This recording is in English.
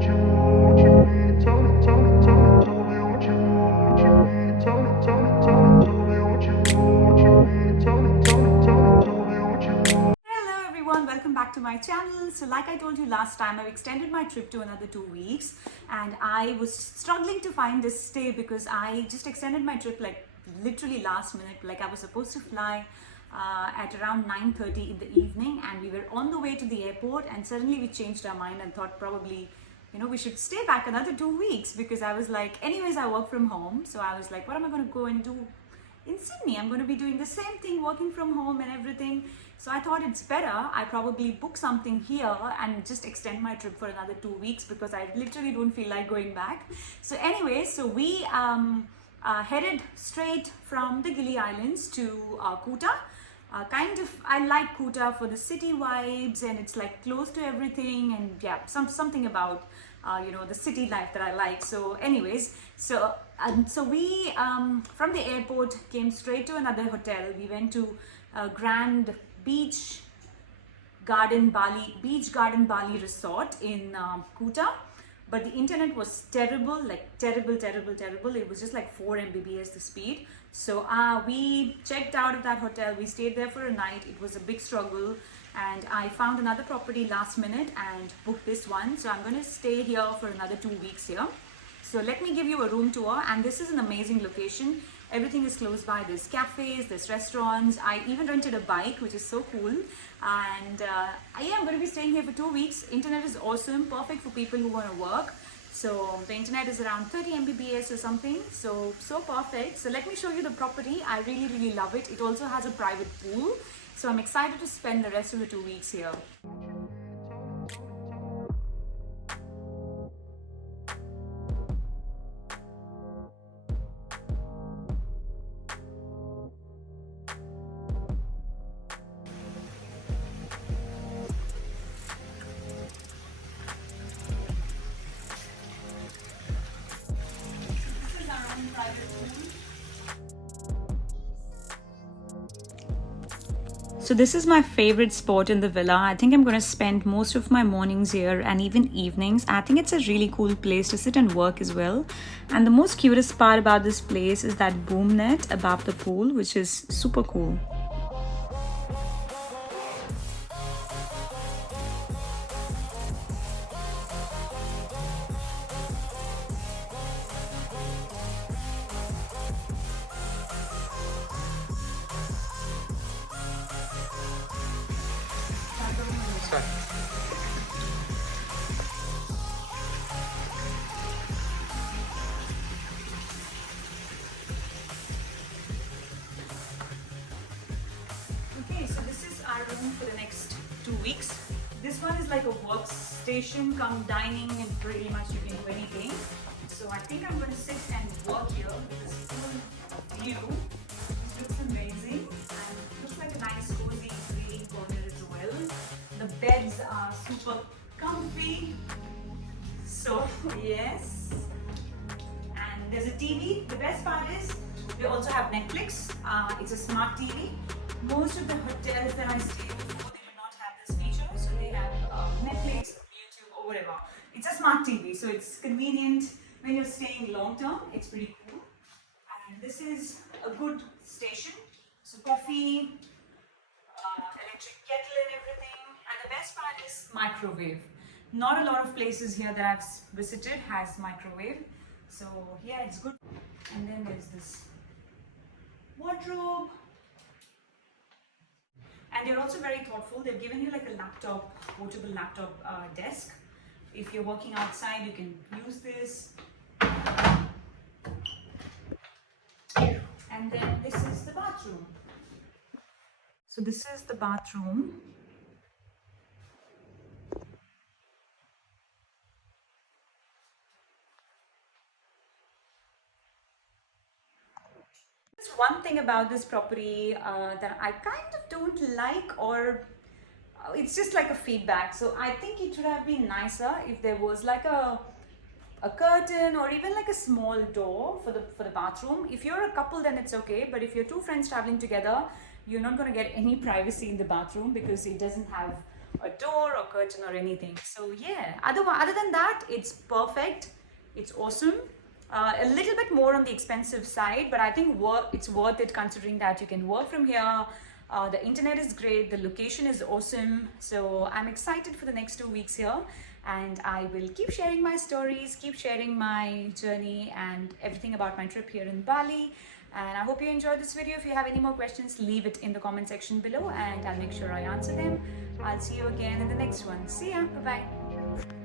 Welcome back to my channel. So like I told you last time, I've extended my trip to another 2 weeks, and I was struggling to find this stay because I just extended my trip like literally last minute. Like I was supposed to fly at around 9:30 in the evening, and we were on the way to the airport, and suddenly we changed our mind and thought probably we should stay back another 2 weeks, because I was like, anyways, I work from home, so I was like, what am I going to go and do in Sydney? I'm going to be doing the same thing, working from home and everything. So I thought it's better I probably book something here and just extend my trip for another 2 weeks, because I literally don't feel like going back. So anyway, so we headed straight from the Gili Islands to Kuta. I like Kuta for the city vibes, and it's like close to everything, and yeah, something about the city life that I like. So anyways, so we from the airport came straight to another hotel. We went to Grand Beach Garden Bali resort in Kuta, but the internet was terrible, like terrible. It was just like 4 Mbps the speed. So we checked out of that hotel. We stayed there for a night. It was a big struggle, and I found another property last minute and booked this one. So I'm going to stay here for another 2 weeks here. So let me give you a room tour, and this is an amazing location. Everything is close by. There's cafes, there's restaurants. I even rented a bike, which is so cool. And I'm going to be staying here for 2 weeks. Internet is awesome, perfect for people who want to work. So the internet is around 30 Mbps or something. So perfect. So let me show you the property. I really love it. It also has a private pool. So I'm excited to spend the rest of the 2 weeks here. So this is my favorite spot in the villa. I think I'm going to spend most of my mornings here and even evenings. I think it's a really cool place to sit and work as well. And the most cutest part about this place is that boom net above the pool, which is super cool. Okay, so this is our room for the next 2 weeks. This one is like a workstation come dining, and pretty much you can do anything. So I think I'm going to sit and work here with this full view. It looks amazing, and it looks like a nice cozy reading corner as well. The beds are super comfy. So yes, and there's a TV. The best part is they also have Netflix. It's a smart TV. Most of the hotels that I stayed before, they did not have this feature. So they have Netflix, YouTube, or whatever. It's a smart TV, so it's convenient when you're staying long term. It's pretty cool. And this is a good station. So coffee, electric kettle and everything. And the best part is microwave. Not a lot of places here that I've visited has microwave. So yeah, it's good. And then there's this wardrobe. And they're also very thoughtful. They've given you like a laptop, portable laptop desk. If you're working outside, you can use this. And then this is the bathroom. So this is the bathroom. There's one thing about this property that I kind of don't like, or it's just like a feedback. So I think it should have been nicer if there was like a curtain or even like a small door for the bathroom. If you're a couple, then it's okay, but if you're two friends traveling together, you're not going to get any privacy in the bathroom because it doesn't have a door or curtain or anything. So yeah, other than that, it's perfect. It's awesome. A little bit more on the expensive side, but I think it's worth it considering that you can work from here. The internet is great, the location is awesome. So I'm excited for the next 2 weeks here, and I will keep sharing my stories, keep sharing my journey and everything about my trip here in Bali. And I hope you enjoyed this video. If you have any more questions, leave it in the comment section below and I'll make sure I answer them. I'll see you again in the next one. See ya. Bye bye.